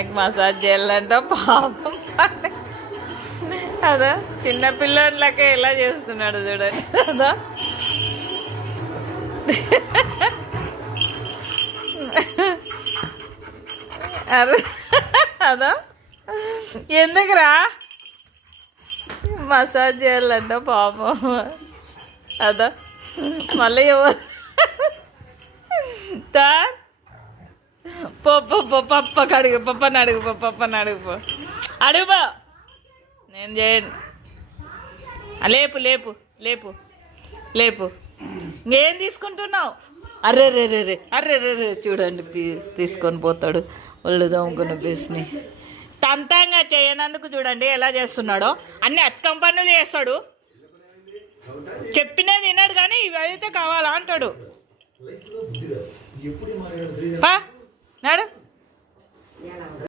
తనకి మసాజ్ చేయాలంట పాపం. అదా చిన్న పిల్లోళ్ళకే ఎలా చేస్తున్నాడు చూడండి. అదా అరే అదా ఎందుకురా మసాజ్ చేయాలంట పాపం. అదా మళ్ళీ ఎవరు పప్పని అడుగు అడుగుపో. నేను చేయను. లేపు లేపు లేపు లేపు. ఏం తీసుకుంటున్నావు? అర్రే రే రే రే అర్రే రే రే చూడండి పీస్ తీసుకొని పోతాడు. ఒళ్ళు దమ్ముకున్న పీస్ని తంతంగా చేయనందుకు చూడండి ఎలా చేస్తున్నాడో. అన్ని అత్కం పనులు చేస్తాడు. చెప్పినది విన్నాడు కానీ ఇవి అయితే కావాలా అంటాడు. నాడు